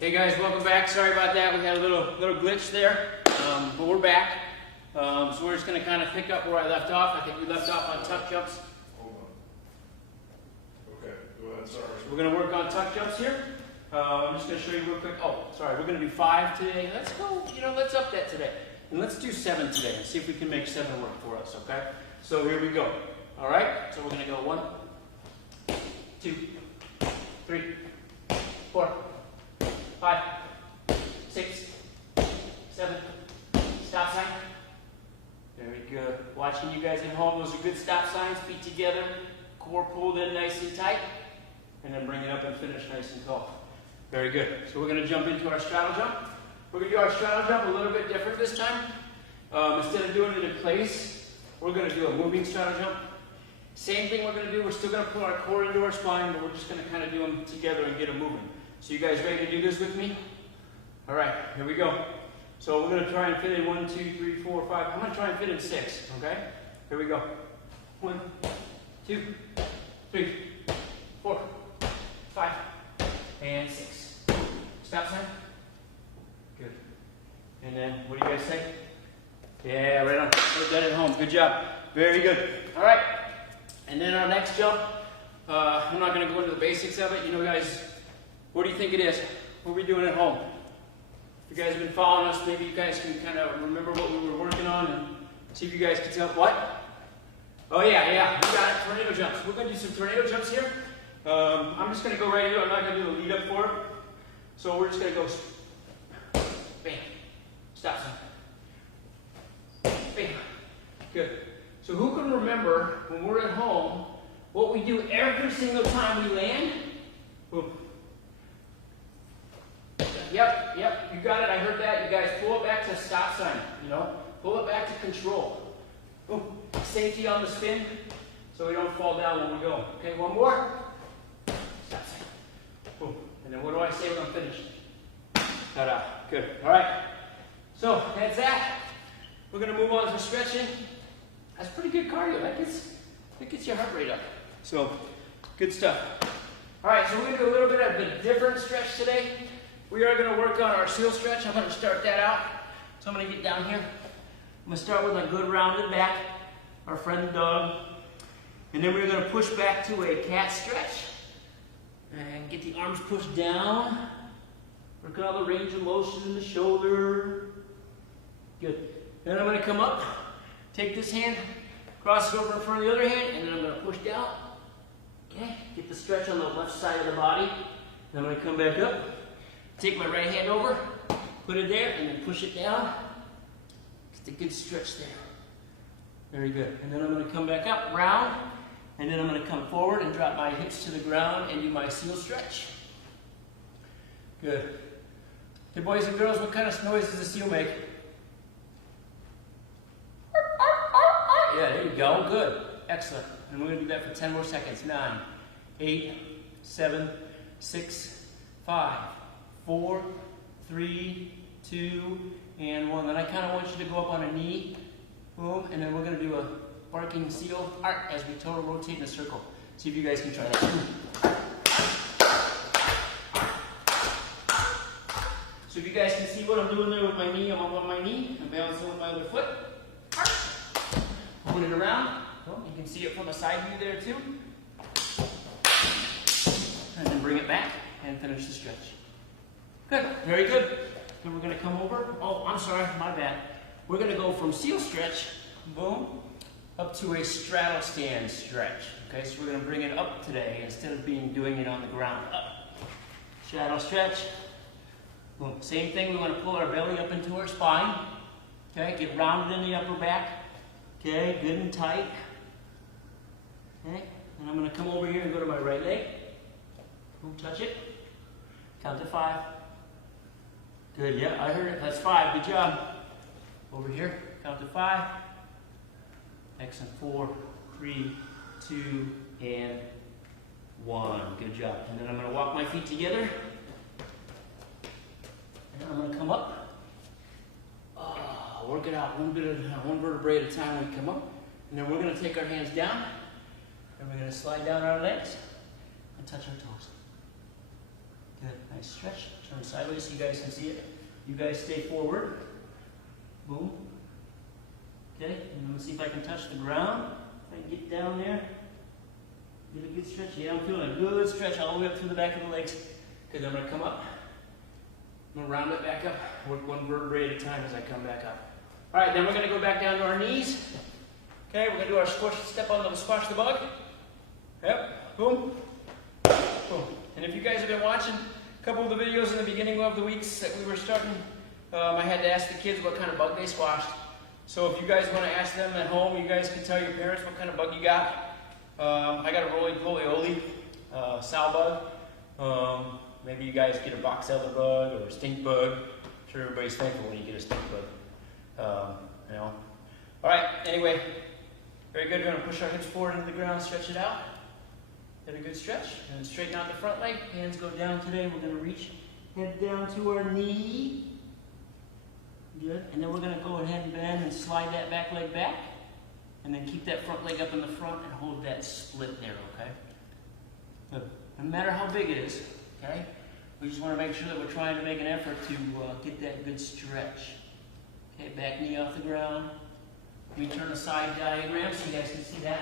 Hey guys, welcome back. Sorry about that. We had a little glitch there, but we're back. So we're just going to kind of pick up where I left off. I think we left off on tuck jumps. Hold on. Okay, go ahead. Sorry. So we're going to work on tuck jumps here. I'm just going to show you real quick. Oh, sorry. We're going to do 5 today. Let's go. Let's up that today, and let's do 7 today and see if we can make 7 work for us. Okay. So here we go. All right. So we're going to go 1, 2, 3, 4, 5, 6, 7. Stop sign. Very good. Watching you guys at home, those are good stop signs. Feet together, core pulled in nice and tight, and then bring it up and finish nice and tall. Very good. So we're going to jump into our straddle jump. We're going to do our straddle jump a little bit different this time. Instead of doing it in place, we're going to do a moving straddle jump. Same thing we're going to do. We're still going to put our core into our spine, but we're just going to kind of do them together and get them moving. So you guys ready to do this with me? All right, here we go. So we're going to try and fit in 1, 2, 3, 4, 5. I'm going to try and fit in 6, okay? Here we go. 1, 2, 3, 4, 5, and 6. Stop sign. Good. And then, what do you guys say? Yeah, right on. Put that at home. Good job. Very good. All right. And then our next jump, I'm not going to go into the basics of it. Guys, what do you think it is? What are we doing at home? If you guys have been following us, maybe you guys can kind of remember what we were working on and see if you guys can tell. What? Oh, yeah. We got it. Tornado jumps. We're going to do some tornado jumps here. I'm just going to go right here. I'm not going to do the lead up for it. So we're just going to go bam. Stop sign. Bam. Good. So who can remember when we're at home what we do every single time we land? Boom. Yep, you got it. I heard that. You guys pull it back to stop sign, Pull it back to control. Boom. Safety on the spin so we don't fall down when we go. Okay, one more. Stop sign. Boom. And then what do I say when I'm finished? Ta-da. Good. All right. So that's that. We're going to move on to stretching. That's pretty good cardio. That gets your heart rate up. So, good stuff. All right, so we're going to do a little bit of a different stretch today. We are going to work on our seal stretch. I'm going to start that out. So I'm going to get down here. I'm going to start with a good rounded back, our friend dog. And then we're going to push back to a cat stretch. And get the arms pushed down. Work on all the range of motion in the shoulder. Good. Then I'm going to come up, take this hand, cross it over in front of the other hand, and then I'm going to push down. Okay, get the stretch on the left side of the body. Then I'm going to come back up, take my right hand over, put it there, and then push it down. Get a good stretch there. Very good. And then I'm going to come back up, round, and then I'm going to come forward and drop my hips to the ground and do my seal stretch. Good. Hey boys and girls, what kind of noise does a seal make? Yeah, there you go. Good. Excellent. And we're going to do that for 10 more seconds. 9, 8, 7, 6, 5, 4, 3, 2, and 1. Then I kind of want you to go up on a knee. Boom. And then we're going to do a barking seal arc as we total rotate in a circle. See if you guys can try that. So if you guys can see what I'm doing there with my knee, I'm up on my knee. I'm balancing with my other foot. Moving it around. Well, you can see it from the side view there too. And then bring it back and finish the stretch. Good. Very good. Then we're going to come over. Oh, I'm sorry. My bad. We're going to go from seal stretch, boom, up to a straddle stand stretch. Okay, so we're going to bring it up today instead of doing it on the ground. Up. Straddle stretch. Boom. Same thing. We want to pull our belly up into our spine. Okay, get rounded in the upper back. Okay, good and tight. Okay, and I'm going to come over here and go to my right leg. Boom, touch it. Count to 5. Good, yeah, I heard it. That's 5. Good job. Over here, count to 5. Excellent. 4, 3, 2, and 1. Good job. And then I'm going to walk my feet together. And I'm going to come up. Work it out one vertebrae at a time when we come up. And then we're going to take our hands down. And we're going to slide down our legs and touch our toes. Good, nice stretch. Turn sideways so you guys can see it. You guys stay forward. Boom. Okay, and let's see if I can touch the ground. If I can get down there. Get a good stretch. Yeah, I'm feeling a good stretch all the way up through the back of the legs. Good, I'm going to come up. I'm going to round it back up. Work one vertebrae at a time as I come back up. All right, then we're going to go back down to our knees. Okay, we're going to do our squash, step on the squash the bug. Yep, boom, boom. And if you guys have been watching a couple of the videos in the beginning of the weeks that we were starting, I had to ask the kids what kind of bug they squashed. So if you guys want to ask them at home, you guys can tell your parents what kind of bug you got. I got a roly-poly-oly sow bug. Maybe you guys get a box elder bug or a stink bug. I'm sure everybody's thankful when you get a stink bug. You know. All right. Anyway, very good. We're going to push our hips forward into the ground, stretch it out. Get a good stretch, and then straighten out the front leg. Hands go down today. We're going to reach head down to our knee. Good. And then we're going to go ahead and bend and slide that back leg back. And then keep that front leg up in the front and hold that split there, okay? Good. No matter how big it is, okay? We just want to make sure that we're trying to make an effort to get that good stretch. Okay, back knee off the ground. Let me turn a side diagram so you guys can see that.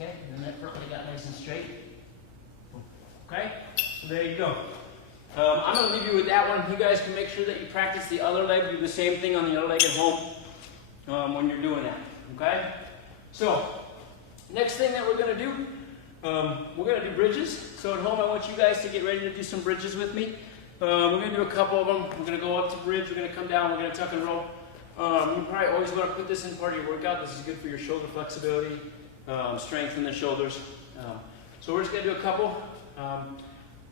Okay, and then that front leg got nice and straight. Okay, so there you go. I'm going to leave you with that one. You guys can make sure that you practice the other leg. Do the same thing on the other leg at home. When you're doing that, okay? So, next thing that we're going to do, we're going to do bridges. So at home, I want you guys to get ready to do some bridges with me. We're going to do a couple of them. We're going to go up to bridge. We're going to come down. We're going to tuck and roll. You probably always want to put this in part of your workout. This is good for your shoulder flexibility, strength in the shoulders. So we're just going to do a couple.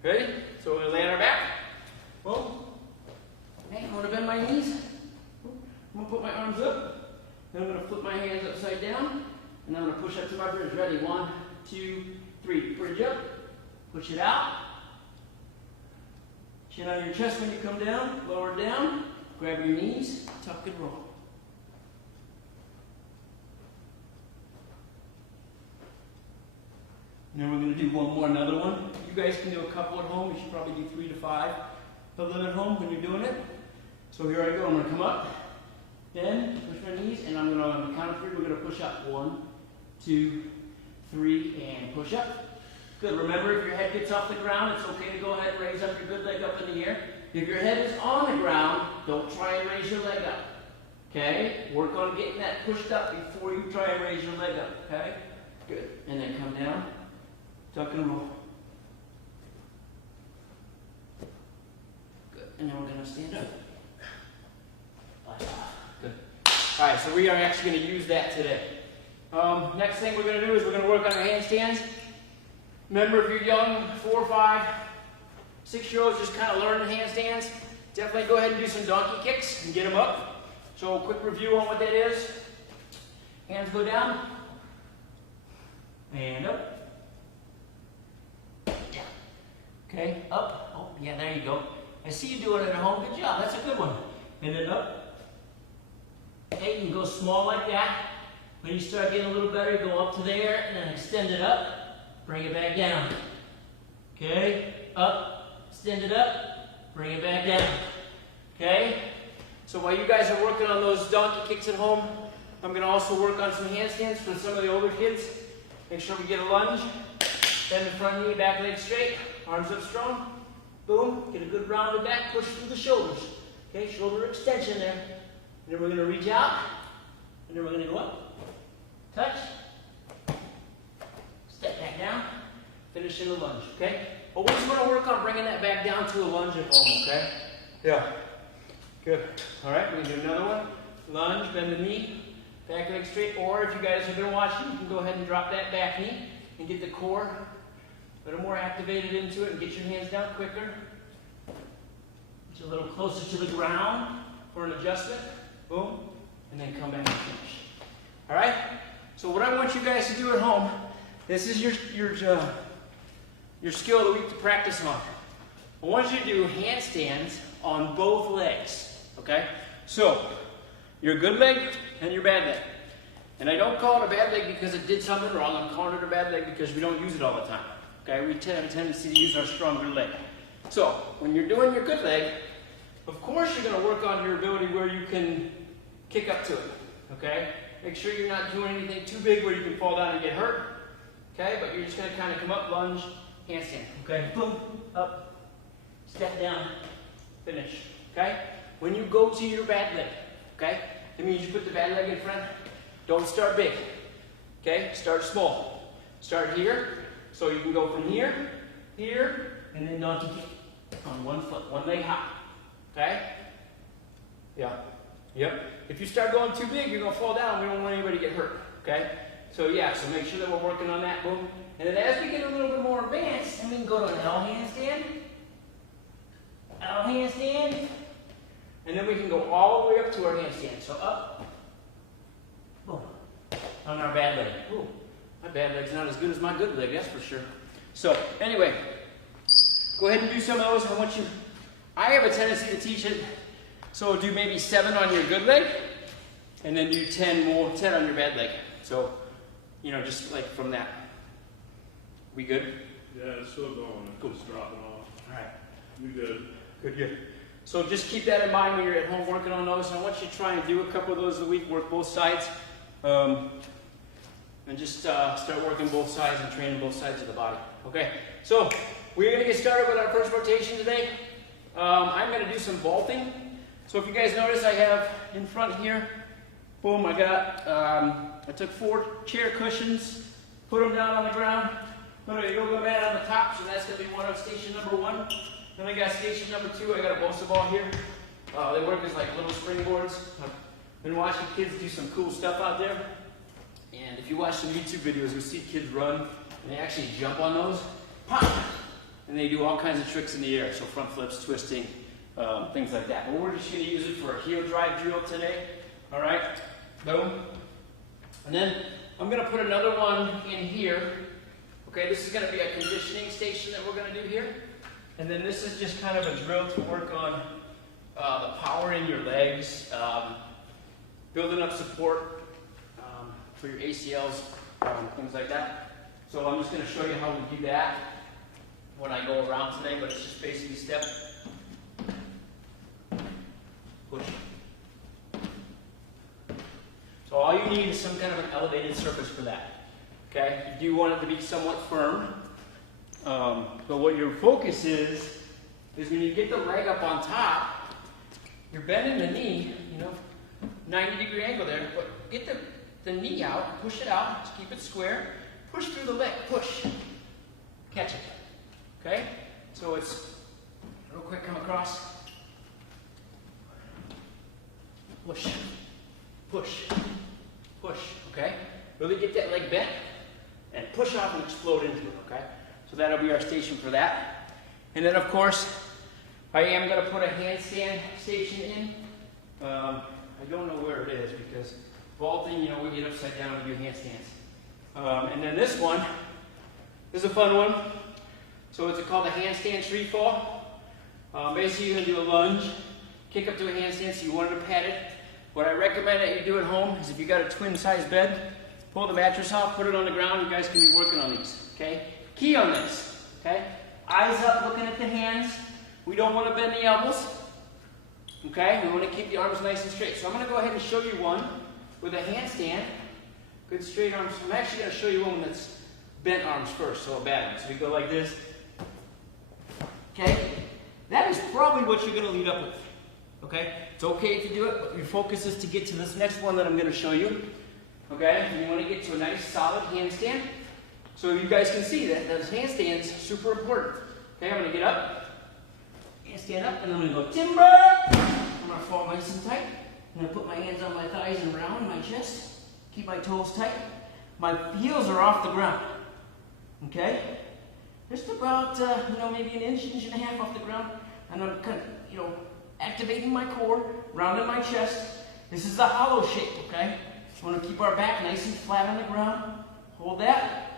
Ready? So we're going to lay on our back. Boom. Okay, I'm going to bend my knees. I'm going to put my arms up. Then I'm going to flip my hands upside down, and I'm going to push up to my bridge. Ready? 1, 2, 3. Bridge up. Push it out. Chin on your chest when you come down. Lower down. Grab your knees. Tuck and roll. And then we're going to do one more, another one. You guys can do a couple at home. You should probably do 3 to 5 of them at home when you're doing it. So here I go. I'm going to come up. Then push my knees, and I'm going to, on the count of 3, we're going to push up. 1, 2, 3, and push up. Good. Remember, if your head gets off the ground, it's okay to go ahead and raise up your good leg up in the air. If your head is on the ground, don't try and raise your leg up. Okay? Work on getting that pushed up before you try and raise your leg up. Okay? Good. And then come down, tuck and roll. Good. And then we're going to stand up. Good. All right, so we are actually going to use that today. Next thing we're going to do is we're going to work on our handstands. Remember, if you're young, 4, 5, 6-year-olds, just kind of learn the handstands. Definitely go ahead and do some donkey kicks and get them up. So a quick review on what that is. Hands go down. And up. Down. Okay, up. Oh, yeah, there you go. I see you doing it at home. Good job. That's a good one. And then up. Okay, you can go small like that. When you start getting a little better, go up to there and then extend it up. Bring it back down. Okay, up, extend it up, bring it back down. Okay, so while you guys are working on those donkey kicks at home, I'm going to also work on some handstands for some of the older kids. Make sure we get a lunge. Bend the front knee, back leg straight, arms up strong. Boom, get a good rounded back, push through the shoulders. Okay, shoulder extension there. And then we're going to reach out, and then we're going to go up, touch, step back down, finish in the lunge, okay? Always want to work on bringing that back down to a lunge at home, okay? Yeah. Good. All right, we're going to do another one. Lunge, bend the knee, back leg straight. Or if you guys have been watching, you can go ahead and drop that back knee and get the core a little more activated into it and get your hands down quicker. Get you a little closer to the ground for an adjustment. Boom. And then come back and finish. All right? So what I want you guys to do at home, this is your skill of the week to practice on. I want you to do handstands on both legs, okay? So, your good leg and your bad leg. And I don't call it a bad leg because it did something wrong. I'm calling it a bad leg because we don't use it all the time, Okay, we have a tendency to use our stronger leg. So when you're doing your good leg, of course you're going to work on your ability where you can kick up to it. Okay, make sure you're not doing anything too big where you can fall down and get hurt. Okay, but you're just going to kind of come up, lunge, handstand. Okay, boom, up, step down, finish. Okay, when you go to your bad leg, okay, that means you put the bad leg in front. Don't start big. Okay, start small. Start here, so you can go from here, here, and then down to here on one foot, one leg high. Okay? Yeah. Yep. If you start going too big, you're going to fall down. We don't want anybody to get hurt. Okay? So yeah, so make sure that we're working on that. Boom. And then as we get a little bit more advanced, then we can go to an L handstand. L handstand. And then we can go all the way up to our handstand. So up. Boom. On our bad leg. Ooh. My bad leg's not as good as my good leg, that's for sure. So anyway, go ahead and do some of those. I have a tendency to teach it, so do maybe 7 on your good leg, and then do 10 on your bad leg. So, you know, just like from that. We good? Yeah, it's still going. Cool. It's dropping off. All right. You good? Good. So just keep that in mind when you're at home working on those. I want you to try and do a couple of those a week, work both sides. And just start working both sides and training both sides of the body. Okay, so we're going to get started with our first rotation today. I'm going to do some vaulting. So if you guys notice, I have in front here, boom, I took 4 chair cushions, put them down on the ground, put a yoga mat on the top, so that's going to be one of station number 1. Then I got station number 2, I got a Bosa ball here. They work as like little springboards. I've been watching kids do some cool stuff out there. And if you watch some YouTube videos, you'll see kids run, and they actually jump on those, pop, and they do all kinds of tricks in the air, so front flips, twisting, things like that. But we're just going to use it for a heel drive drill today, all right? Boom. And then I'm going to put another one in here. Okay, this is going to be a conditioning station that we're going to do here. And then this is just kind of a drill to work on the power in your legs, building up support, for your ACLs, things like that. So I'm just going to show you how we do that when I go around today, but it's just basically step, push. So all you need is some kind of an elevated surface for that. Okay? You do want it to be somewhat firm. But what your focus is when you get the leg up on top, you're bending the knee, 90-degree angle there, but get the knee out, push it out, just keep it square, push through the leg, push, catch it, okay? So it's, real quick, come across, push, push, push, okay? Really get that leg bent, and push off and explode into it, okay? So that'll be our station for that. And then, of course, I am going to put a handstand station in. I don't know where it is because vaulting, we get upside down and do handstands. And then this one is a fun one. So it's called a handstand street fall. Basically, you're going to do a lunge, kick up to a handstand, so you want it padded. What I recommend that you do at home is if you got a twin-size bed, pull the mattress off, put it on the ground. You guys can be working on these, okay? Key on this, okay? Eyes up, looking at the hands. We don't want to bend the elbows, okay? We want to keep the arms nice and straight. So I'm going to go ahead and show you one with a handstand, good straight arms. I'm actually going to show you one that's bent arms first, so a bad one. So we go like this. Okay? That is probably what you're going to lead up with. Okay? It's okay to do it, but your focus is to get to this next one that I'm going to show you. Okay? And you want to get to a nice solid handstand. So you guys can see that those handstands super important. Okay, I'm going to get up, handstand up, and I'm going to go timber. I'm going to fall nice and tight. I'm going to put my hands on my thighs and round my chest. Keep my toes tight. My heels are off the ground. Okay? Just about, maybe an inch and a half off the ground. And I'm kind of, activating my core, rounding my chest. This is the hollow shape, okay? We want to keep our back nice and flat on the ground. Hold that.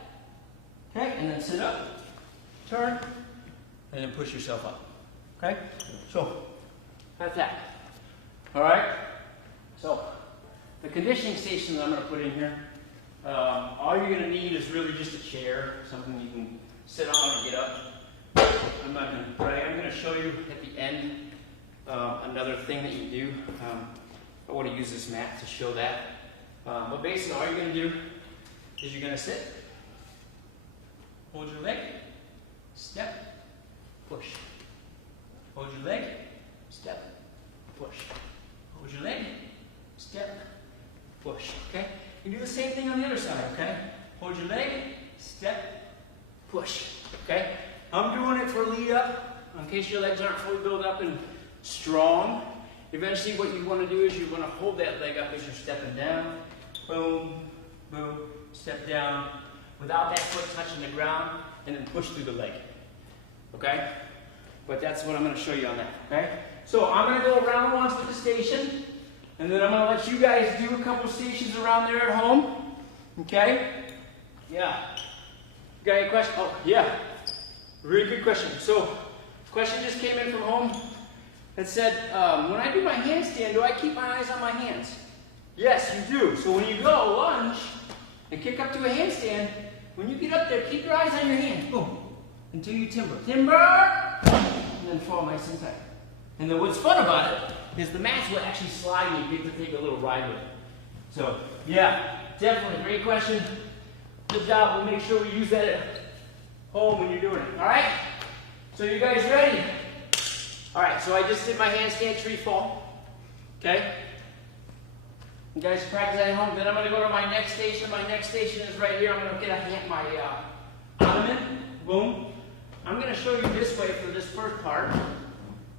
Okay? And then sit up, turn, and then push yourself up. Okay? So, that's that. All right? So, the conditioning station that I'm going to put in here, all you're going to need is really just a chair, something you can sit on and get up. I'm not going to brag. I'm going to show you at the end another thing that you do. I want to use this mat to show that. But basically all you're going to do is you're going to sit, hold your leg, step, push. Hold your leg, step, push. Hold your leg, step, push. Okay? You do the same thing on the other side, okay? Hold your leg, step, push. Okay? I'm doing it for lead up, in case your legs aren't fully built up and strong. Eventually what you want to do is you want to hold that leg up as you're stepping down. Boom, boom, step down without that foot touching the ground, and then push through the leg. Okay? But that's what I'm going to show you on that. Okay? So I'm going to go around once with the station, and then I'm going to let you guys do a couple stations around there at home. Okay? Yeah. You got any questions? Oh, yeah. Really good question. So, the question just came in from home that said, when I do my handstand, do I keep my eyes on my hands? Yes, you do. So when you go lunge and kick up to a handstand, when you get up there, keep your eyes on your hands. Boom. Until you timber. Timber! And then fall nice and tight. And then what's fun about it is the mats will actually slide and you get to take a little ride with it. So, yeah, definitely. Great question. Good job. We'll make sure we use that at home when you're doing it. All right? So you guys ready? All right, so I just did my handstand tree fall. Okay? You guys practice that at home. Then I'm going to go to my next station. My next station is right here. I'm going to get my ottoman. Boom. I'm going to show you this way for this first part.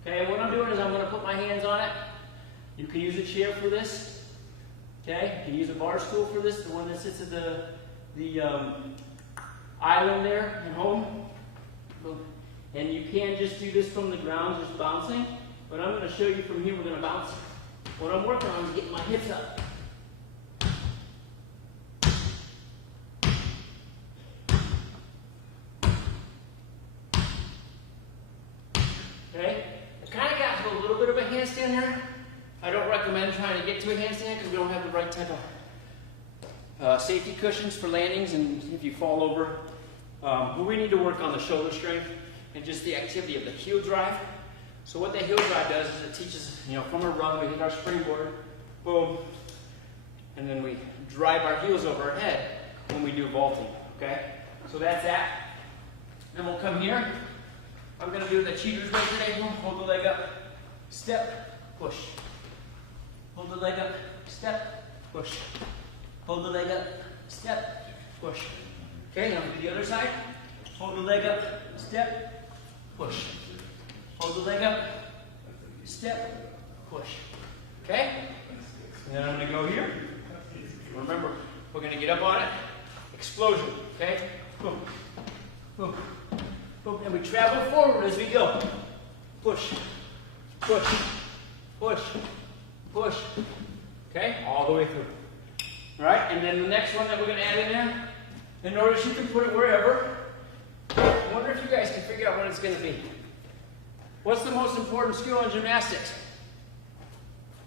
Okay, and what I'm doing is I'm going to put my hands on it. You can use a chair for this. Okay, you can use a bar stool for this, the one that sits at the island there at home. And you can just do this from the ground, just bouncing. But I'm going to show you from here, we're going to bounce. What I'm working on is getting my hips up. Okay? I kind of got to a little bit of a handstand there. I don't recommend trying to get to a handstand because we don't have the right type of safety cushions for landings and if you fall over. But we need to work on the shoulder strength and just the activity of the heel drive. So what that heel drive does is it teaches, from a run, we hit our springboard, boom, and then we drive our heels over our head when we do vaulting, okay? So that's that. Then we'll come here. I'm going to do the cheater's way today. Hold the leg up, step, push. Hold the leg up, step, push. Hold the leg up, step, push. Okay, now do the other side. Hold the leg up, step, push. Hold the leg up, step, push. Okay? And then I'm going to go here. Remember, we're going to get up on it. Explosion. Okay? Boom. Boom. Boom. And we travel forward as we go. Push. Push. Push. Push. Okay? All the way through. All right? And then the next one that we're going to add in there, in order you can put it wherever. I wonder if you guys can figure out what it's going to be. What's the most important skill in gymnastics?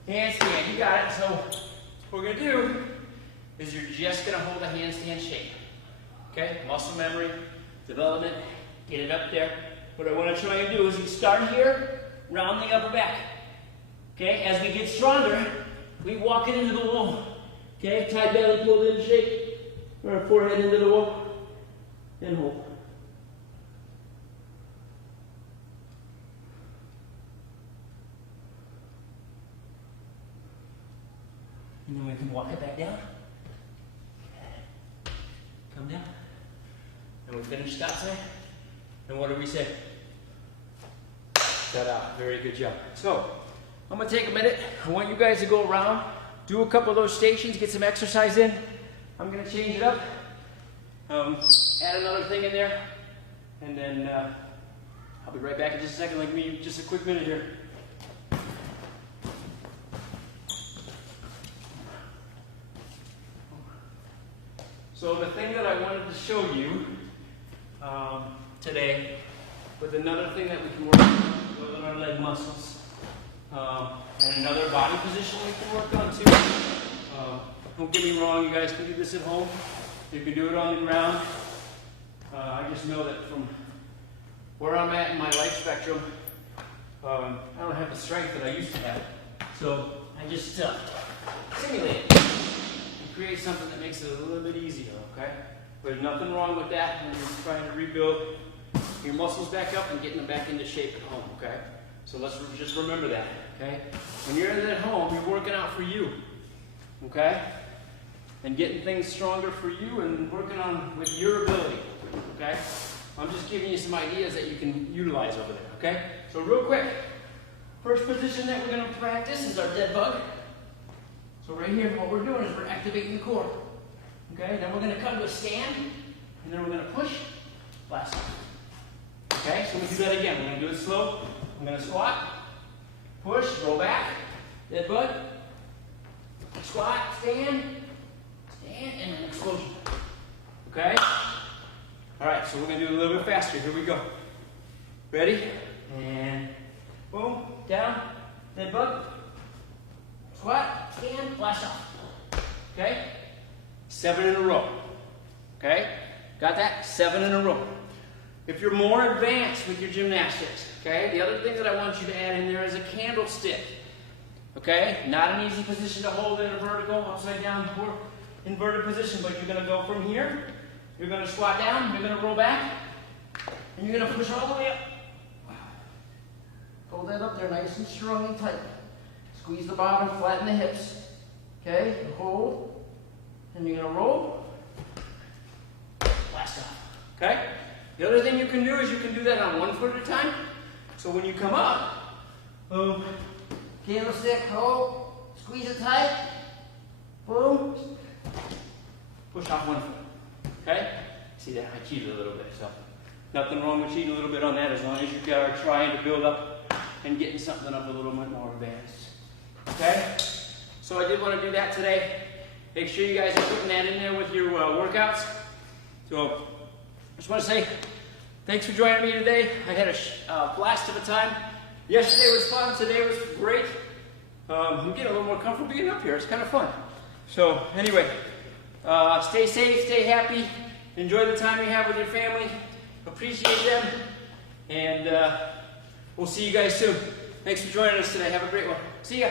Handstand. You got it. So what we're going to do is you're just going to hold a handstand shape. Okay? Muscle memory, development, get it up there. What I want to try and do is we start here, round the upper back. Okay? As we get stronger, we walk it into the wall. Okay? Tight belly, pull in shape. Our forehead into the wall. And hold. And then we can walk it back down. Come down. And we finish that side. And what do we say? Ta-da. Very good job. So, I'm going to take a minute. I want you guys to go around, do a couple of those stations, get some exercise in. I'm going to change it up. Add another thing in there. And then I'll be right back in just a second. Like me, just a quick minute here. So the thing that I wanted to show you today, with another thing that we can work on, with our leg muscles, and another body position we can work on too. Don't get me wrong, you guys can do this at home. You can do it on the ground. I just know that from where I'm at in my life spectrum, I don't have the strength that I used to have. So I just simulate it and create something that makes it a little bit easier, okay? There's nothing wrong with that when you're trying to rebuild your muscles back up and getting them back into shape at home, okay? So let's just remember that, okay? When you're at home, you're working out for you, okay? And getting things stronger for you and working on with your ability, okay? I'm just giving you some ideas that you can utilize over there, okay? So real quick, first position that we're going to practice is our dead bug. So right here, what we're doing is we're activating the core, okay? Then we're going to come to a stand, and then we're going to push, blast off. Okay, so we do that again. We're going to do it slow. I'm going to squat, push, roll back, dead bug, squat, stand, and an explosion. Okay? All right, so we're going to do it a little bit faster. Here we go. Ready? And boom, down, dead bug, squat, stand, blast off. Okay? 7 in a row. Okay? Got that? 7 in a row. If you're more advanced with your gymnastics, okay, the other thing that I want you to add in there is a candlestick. Okay? Not an easy position to hold in a vertical, upside down, or inverted position, but you're going to go from here, you're going to squat down, you're going to roll back, and you're going to push all the way up. Hold that up there nice and strong and tight. Squeeze the bottom, flatten the hips. Okay? Hold. And you're going to roll. Blast off. Okay? The other thing you can do is you can do that on 1 foot at a time. So when you come up, boom, candlestick, hold, squeeze it tight, boom, push off 1 foot. Okay? See that? I cheated a little bit, so nothing wrong with cheating a little bit on that as long as you are trying to build up and getting something up a little bit more advanced. Okay? So I did want to do that today. Make sure you guys are putting that in there with your workouts. So I just want to say thanks for joining me today. I had a blast of a time. Yesterday was fun. Today was great. I'm getting a little more comfortable being up here. It's kind of fun. So anyway, stay safe, stay happy. Enjoy the time you have with your family. Appreciate them. And we'll see you guys soon. Thanks for joining us today. Have a great one. See ya.